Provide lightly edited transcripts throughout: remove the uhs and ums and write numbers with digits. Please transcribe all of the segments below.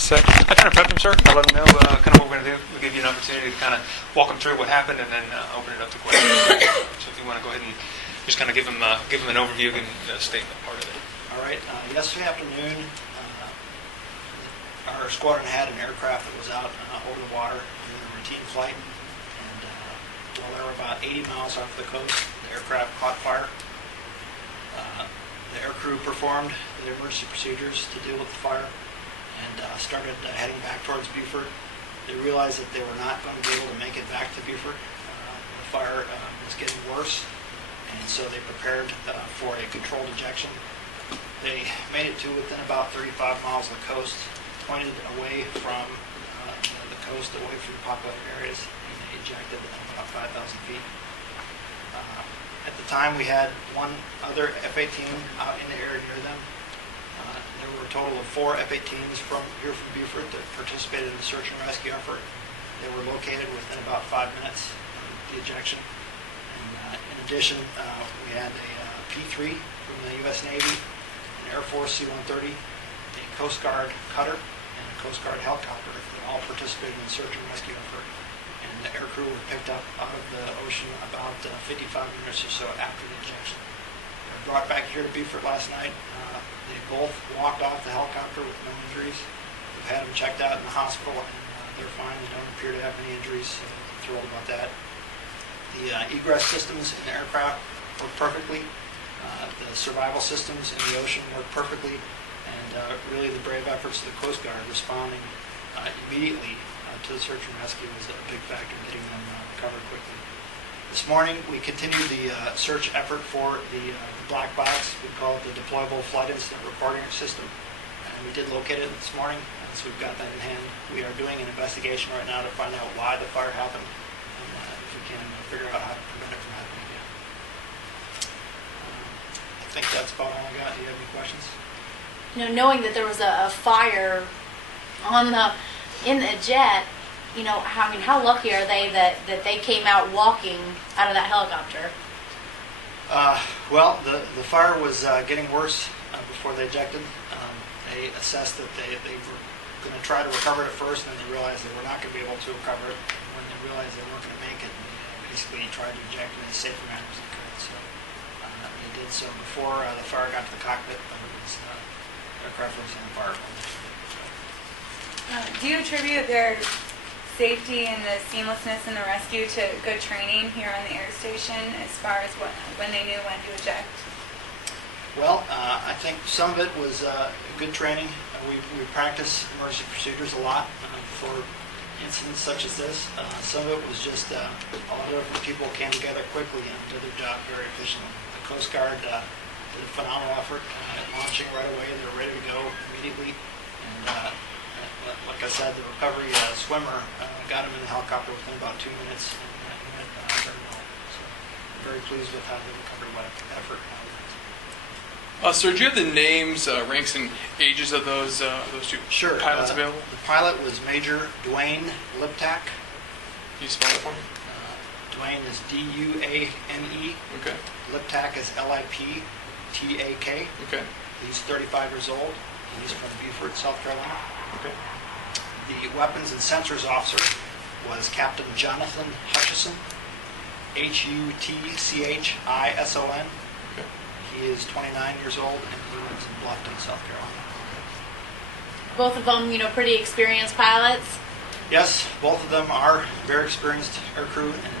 set. I kind of prepped him, sir. I let him know kind of what we're going to do. We'll give you an opportunity to kind of walk him through what happened and then open it up to questions. So if you want to go ahead and just kind of give him an overview and a statement part of it. All right. Yesterday afternoon, our squadron had an aircraft that was out over the water in a routine flight. And while they were about 80 miles off the coast, the aircraft caught fire. The aircrew performed the emergency procedures to deal with the fire and started heading back towards Beaufort. They realized that they were not going to be able to make it back to Beaufort. The fire was getting worse, and so they prepared for a controlled ejection. They made it to within about 35 miles of the coast, pointed away from the coast, away from the populated areas, and they ejected about 5,000 feet. At the time, we had one other F-18 out in the area near them. There were a total of 4 F-18s from Beaufort that participated in the search and rescue effort. They were located within about 5 minutes of the ejection. And, in addition, we had a P-3 from the U.S. Navy, an Air Force C-130, a Coast Guard cutter, and a Coast Guard helicopter that all participated in the search and rescue effort. And the aircrew were picked up out of the ocean about 55 minutes or so after the ejection. They were brought back here to Beaufort last night. They both walked off the helicopter with no injuries. We've had them checked out in the hospital, and they're fine. They don't appear to have any injuries, so I'm thrilled about that. The egress systems in the aircraft work perfectly. The survival systems in the ocean work perfectly, and really the brave efforts of the Coast Guard responding immediately to the search and rescue was a big factor in getting them recovered quickly. This morning we continued the search effort for the black box. We call it the Deployable Flight Incident Recording System, and we did locate it this morning, so we've got that in hand. We are doing an investigation right now to find out why the fire happened, and if we can figure out how to prevent it from happening again. I think that's about all I got. Do you have any questions? You know, knowing that there was a fire in the jet, you know, how lucky are they that they came out walking out of that helicopter? Well, the fire was getting worse before they ejected. They assessed that they were going to try to recover it at first, and then they realized they were not going to be able to recover it. When they realized they weren't going to make it, they basically tried to eject in as safe a manner as they could. So they did so before the fire got to the cockpit. The aircraft was in fire. Do you attribute their safety and the seamlessness in the rescue to good training here on the air station as far as when they knew when to eject? Well, I think some of it was good training. We practice emergency procedures a lot for incidents such as this. Some of it was just a lot of different people came together quickly and did their job very efficiently. The Coast Guard did a phenomenal effort at launching right away. They were ready to go immediately. And like I said, the recovery swimmer got him in the helicopter within about 2 minutes, and he went very well. So I'm very pleased with how the recovery effort went. Sir, do you have the names, ranks, and ages of those two pilots available? The pilot was Major Duane Litpak. Can you spell it for me? Duane is D-U-A-N-E. Okay. Litpak is L-I-P-T-A-K. Okay. He's 35 years old. He's from Beaufort, South Carolina. Okay. The weapons and sensors officer was Captain Jonathan Hutchison, H-U-T-C-H-I-S-O-N. Okay. He is 29 years old, and he lives in Bluffton, South Carolina. Both of them, you know, pretty experienced pilots. Yes, both of them are very experienced aircrew, and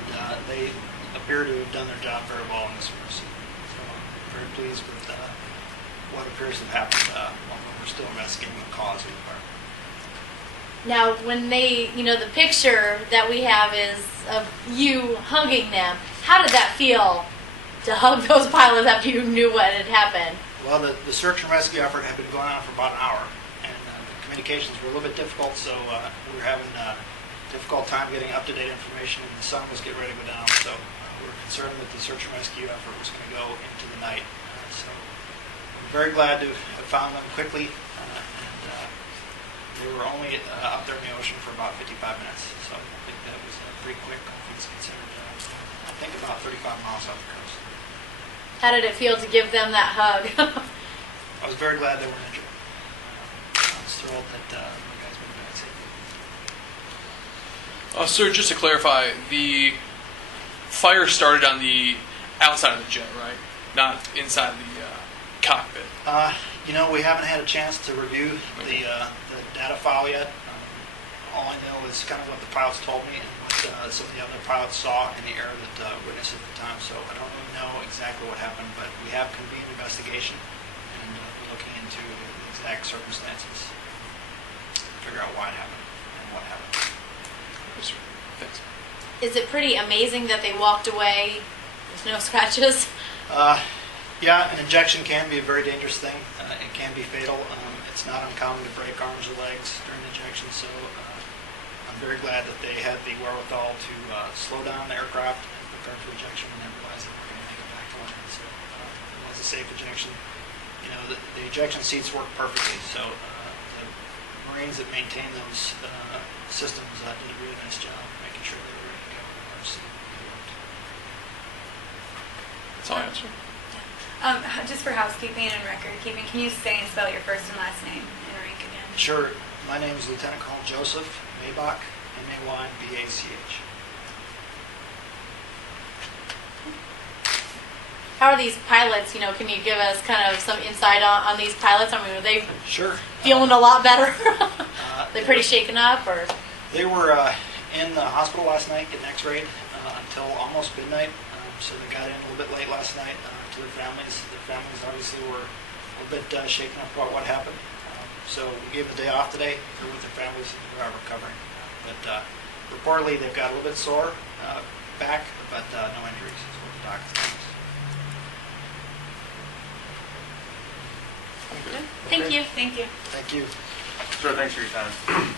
they appear to have done their job very well in this emergency. So I'm very pleased with what appears to have happened while we're still investigating the cause of the fire. Now, when they, you know, the picture that we have is of you hugging them. How did that feel to hug those pilots after you knew what had happened? Well, the search and rescue effort had been going on for about an hour, and the communications were a little bit difficult, so we were having a difficult time getting up-to-date information, and the sun was getting ready to go down, so we were concerned that the search and rescue effort was going to go into the night. So I'm very glad to have found them quickly. They were only up there in the ocean for about 55 minutes, so I think that was pretty quick. I think it's considered, I think, about 35 miles off the coast. How did it feel to give them that hug? I was very glad they were injured. I was thrilled that you guys Sir, just to clarify, the fire started on the outside of the jet, right? Not inside the cockpit. We haven't had a chance to review the data file yet. All I know is kind of what the pilots told me and what some of the other pilots saw in the air that witnessed at the time. So I don't really know exactly what happened, but we have convened an investigation and we're looking into the exact circumstances to figure out why it happened and what happened. Yes, sir. Thanks. Is it pretty amazing that they walked away with no scratches? Yeah, an ejection can be a very dangerous thing. It can be fatal. It's not uncommon to break arms or legs during ejection, so I'm very glad that they had the wherewithal to slow down the aircraft and prepare for ejection when they realized that we're going to make it back to land. So it was a safe ejection. The ejection seats work perfectly, so the Marines that maintain those systems did a really nice job making sure they were ready to go when the emergency worked. That's all I have, sir. Just for housekeeping and record keeping, can you say and spell your first and last name and rank again? Sure. My name is Lieutenant Colonel Joseph Maybach, M-A-Y-B-A-C-H. How are these pilots? Can you give us kind of some insight on these pilots? I mean, are they Sure. feeling a lot better? They pretty shaken up, or? They were in the hospital last night getting x-rayed until almost midnight. So they got in a little bit late last night to their families. Their families obviously were a little bit shaken up about what happened. So we gave them a day off today. They're with their families and they are recovering. But reportedly they've got a little bit sore back, but no injuries is what the doctor thinks. Thank you. Thank you. Thank you. Sir, thanks for your time.